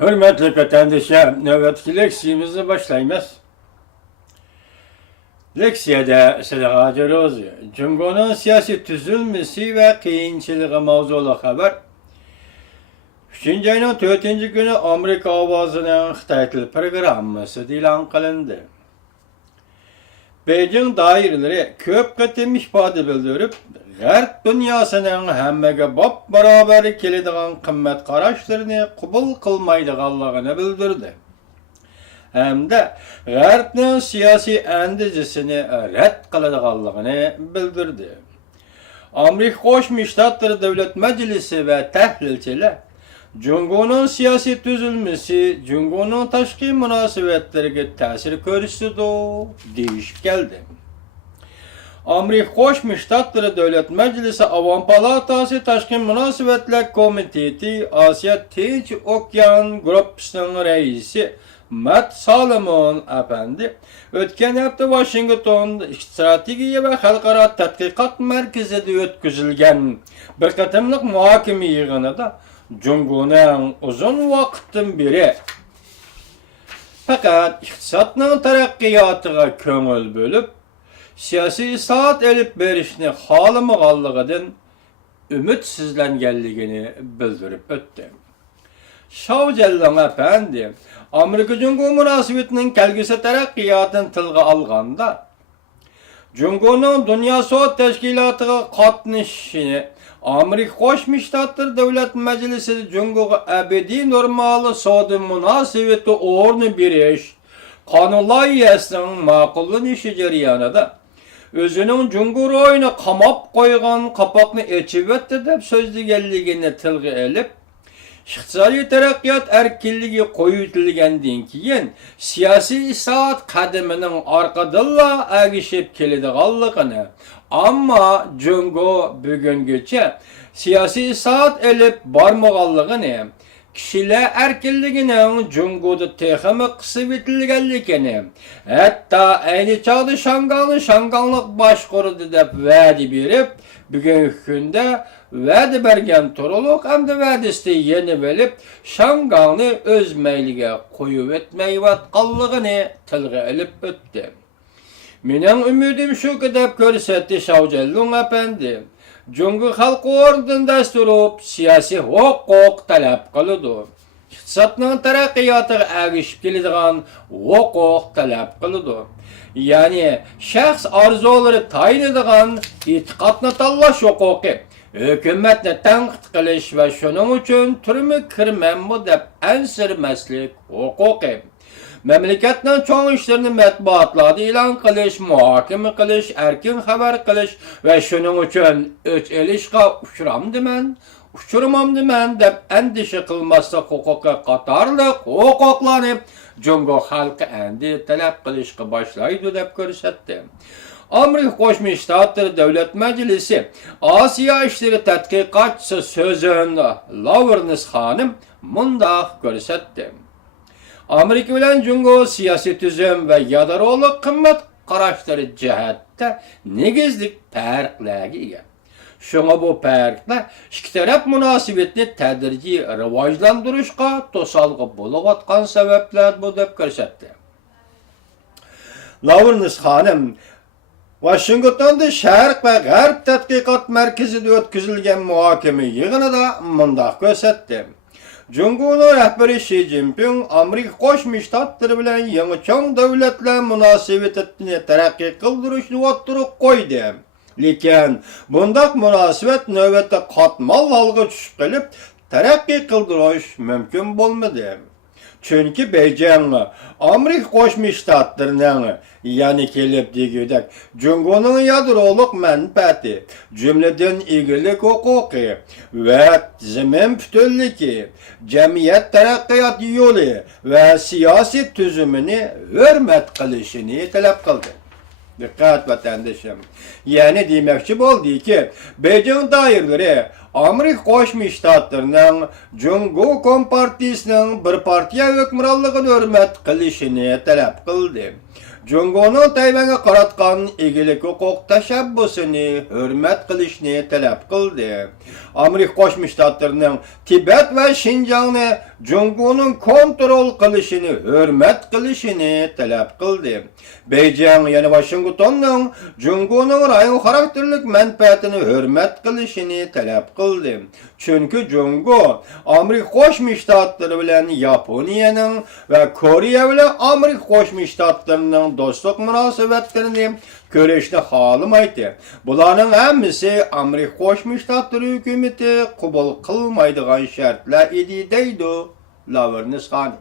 Hürmetli vatandaşlar, növbetki leksiyemizi başlayımız. Leksiyada Sıdıka Coroz, Cumhur'un siyasi tüzülmesi ve kıyınçılığı mavzulu haber. 3. ayının 4. günü Amerika Ovası'nın Xitay Tili programması ilan kılındı. Beijing daireleri köp kıtım ifade bildirip, G'arb dünyasının hemmege beraber keladigan kımmet qaraşlarını kubul kılmaydiganlığını bildirdi. Hem de G'arbning siyasi endişesini red kıladiganlığını bildirdi. Amerika Qo'shma Shtatlar Davlat Majlisi ve tahlilchilar Cumhur'un siyasi tüzülmesi Cumhur'un tashqi munosabatlariga ta'sir ko'rsatdi deyishib keldi. Amerika Qo'shma Shtatlar Davlat Majlisi Avam palatasi Tashqi munosabatlar komiteti Asiya Tinch okean gruppasining raisi Matt Salomon efendi o'tgan hafta Washington strategiya ve xalqaro tadqiqot markazida o'tkazilgan bir qatimliq muhokama yig'inida Cumhur'un uzun vaqtdan beri faqat iqtisodning taraqqiyotiga ko'ngil bo'lib, siyosiy islohot elib berishni xohlamaganligidan umitsizlanganligini bildirib o'tdi. Şavcellon efendi, Amerika Cumhur münasebetinin kelgisi taraqqiyotini tilga olganda, Cumhur'un Dünya Soğut Teşkilatı'na qatnashishini Amerika Qo'shma Shtatlar Davlat Majlisi Cumhur'a abadiy normal savdo munosabati o'rni berish qonun loyihasining ma'qullanishi jarayonida o'zining Cumhur o'yini qamab qo'ygan qapoqni echib o'tdi deb so'zlaganligini tilga olib, iqtisodiy taraqqiyot erkinligi qo'yitilgandan keyin siyosiy islohot qadamining orqadilla agishib keladiganligini, ammo Cumhur bugungacha siyosiy islohot elib bormaganligini, kishilar erkinligining Cumhurda texmi qisib etilganligini, hatto ayni chog'da Shanganlik boshqardi deb va'da berib, bugungi kunda va'da bergan turliq hamda va'dasida yeni bilib, Shanganni o'z mayliga qo'yib o'tmayotganligini tilga olib o'tdi. Mening umidim shuki deb ko'rsatdi Şavcellon efendi. Cumhur xalqi o'rnidan turib siyosiy huquq talab qiladi. Iqtisodning taraqqiyotiga erishib keladigan huquq talab qiladi. Ya'ni shaxs orzulari tayinadigan e'tiqodni tanlash huquqi, hukumatni tanqid qilish va shuning uchun turma kirmanmi deb ansirmaslik huquqi. Memleketning cho'ng ishlarini matbuotlarda e'lon qilish, muhokama qilish, erkin xabar qilish va shuning uchun o'ch elishga uchramamdiman deb andisha qilmaslik huquqi qatorliq huquqlarni Cumhur xalqi endi talab qilishga boshlaydi deb ko'rsatdi. Amerika Qo'shma Shtatlar Davlat Majlisi Osiyo ishlari tadqiqotchisi Susan Lowernes xonim mundaq ko'rsatdi. Amerika bilan Cumhur siyosiy tuzum va yadrolik qimmat qarashlari jihatda negizlik farqlarga ega. Shunga bu farqlar ikki taraf munosabatni tadrijiy rivojlantirishga to'salg'i bo'layotgan sabablar bu deb ko'rsatdi. Lowernes xonim Washingtonda Sharq va G'arb tadqiqot markazida o'tkazilgan muhokama yig'inida mundaq ko'rsatdi. Cumhurning rahbari Xi Jinping Amerika Qo'shma Shtatlari bilan yangi cho'ng davlatlar munosabatini taraqqiy qildirishni o'ttirib qo'ydi. Lekin bundaq munosabat navbatda qatmal holga tushib qolib, taraqqiy qildirish mumkin bo'lmadi. Chunki Beijing Amerika Qo'shma Shtatlarining ya'ni kelib degudek Cumhurning yadrolik manfaati, jumladan egilik huquqi va zamin butunligi, jamiyat taraqqiyot yo'li va siyosiy tuzumini hurmat qilishini talab qildi. Dikkat vatandaşım. Yani demakchi bo'ldiki, Beijing doiralari Amerika Qo'shma Shtatlarining Cumhur Kompartiyasining bir partiya hukmronligini hurmat qilishini talab qildi. Cumhurning Tayvanga qaratgan egilik huquq tashabbusini hurmat qilishni talab qildi. Amerika Qo'shma Shtatlarining Tibet va Xinjiangni Jungo'nun kontrol qilishini, hurmat qilishini talab qildi. Beijing yana Washingtonning Jungo'ning rayon xarakterlik manfaatini hurmat qilishini talab qildi. Chunki Jungo Amerika Qo'shma Shtatlari bilan Yaponiyaning va Koreya bilan Amerika Qo'shma Shtatlarining do'stlik munosabatlarini ko'rishni xohlamaydi. Bularning hammasi Amerika Qo'shma Shtatlari hukumati qabul qilmaydigan shartlar edi deydi Lavrnisxon.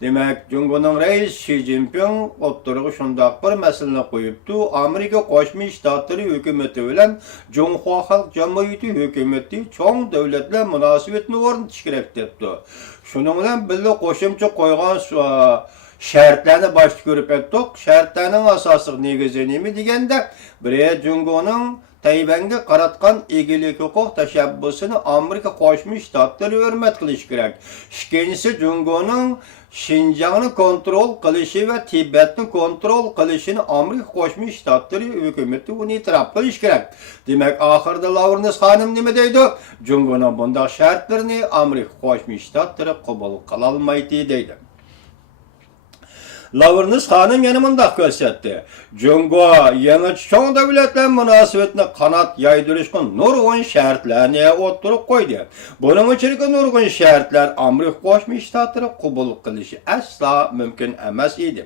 Demek, Jungo'nun reis Xi Jinping o'ttirg'i shundoq bir masalani qo'yibdi. Amerika Qo'shma Shtatlari hukumati bilan Junxo Xalq Jamiyati hukumati cho'ng davlatlar munosabatini o'rnatish kerak debdi. Shuning bilan birga qo'shimcha qo'ygan shartlarni boshqa ko'rib o'tdik. Shartlarning asosiy negizi nima deganda, biri Jungo'ning Tayvanga qaratgan egilik huquq tashabbusini Amerika Qo'shma Shtatlari hurmat qilishi kerak. Ikkinchisi Jungo'ning Xinjiangni kontrol qilishi va Tibetni kontrol qilishini Amerika Qo'shma Shtatlari hukumati uni e'tirof qilish kerak. Demak, oxirida Lavrnisxon nima deydi? Jungo'ning bunday shartlarini Amerika Qo'shma Shtatlari qabul qila olmaydi deydi. Lavrnisxon yana mundaq ko'rsatdi. Jungo yangi cho'ng davlatlar munosabatini qanot yaydirishga nurg'un shartlarni o'tirib qo'ydi. Buning ichidagi nurg'un shartlar Amerika Qo'shma Shtatlari qabul qilishi aslo mumkin emas edi.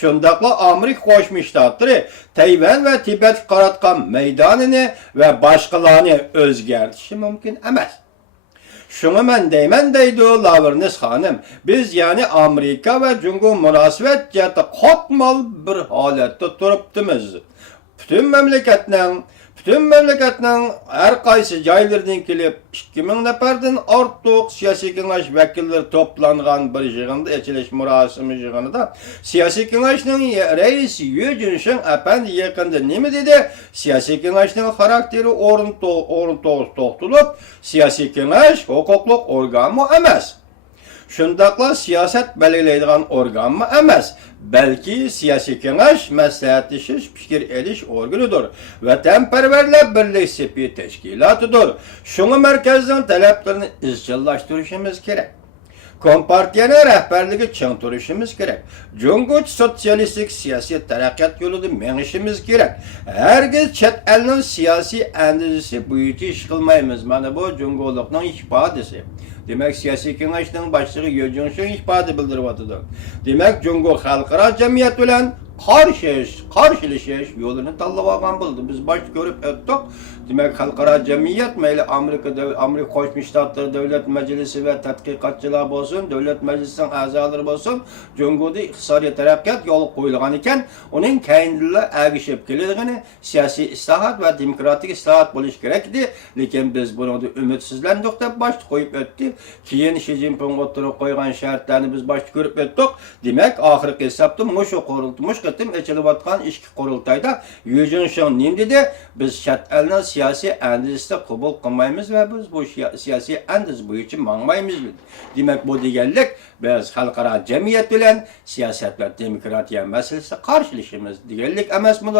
Shundaqla Amerika Qo'shma Shtatlari Tayvan va Tibet qaratgan maydonini va boshqalarni o'zgartirishi mumkin emas. Şunu men deymen deydi Lavrnisxon. Biz yani Amerika ve Jungo münasebet cihati qatmal bir holatda turibdimiz. Bütün memleketning her qaysi joylardan kelib 2000 nafardan ortiq siyosiy kengash vakillari to'plangan bir yig'inda ochilish murosimi yig'inida siyosiy kengashning raisi Yu Junshin apandi yaqinda nima dedi? Siyosiy kengashning xarakteri o'rin to'xtalib, siyosiy kengash huquqli organ emas. Shundaqla siyosat belgilaydigan organ emas, balki siyosiy kengash maslahatlashish, fikr elish organidir. Vatanparvarlar birlashib tashkilotidir. Shunga markazning talablarini izchillashtirishimiz kerak. Kompartiyaning rahbarligi ching turishimiz kerak. Jungoch sotsialistik siyosiy taraqqiyot yo'lida mengishimiz kerak. Hargiz chet elning siyosiy andizisi bo'yicha ish qilmaymiz. Mana bu jungolikning ifodasi. Demek siyasi kengashning boshlig'i Yu Junshin ifoda bildiryapti. Demek Jungo xalqaro jamiyat bilan qarshilashish yo'lini tanlab olgan bo'ldi. Biz bosh ko'rib o'tdik. Demek xalqaro jamiyat mayli Amerika Qo'shma Shtatlari davlat majlisi va tadqiqotchilar bo'lsin, davlat majlisining a'zolari bo'lsin, Jungoda iqtisodiy taraqqiyot yo'li qo'yilgan ekan, uning keyinda agishib keladigan siyosiy islohot va demokratik islohot bo'lish kerak edi. Lekin biz buni umidsizlandik deb bosh qo'yib o'tdik. Keyin Xi Jinping o'tirib qo'ygan shartlarni biz bosh ko'rib o'tdik. Demak, oxirgi hisobda qatim echilayotgan ishki qurultayda Yu Junshin nima dedi? Biz chet elning siyosiy andizini qabul qilmaymiz va biz bu siyosiy andiz bo'yicha mangmaymiz. Demak, bu deganlik biz xalqaro jamiyat bilan siyosat va demokratiya masalasida qarshilashimiz deganlik emasmi?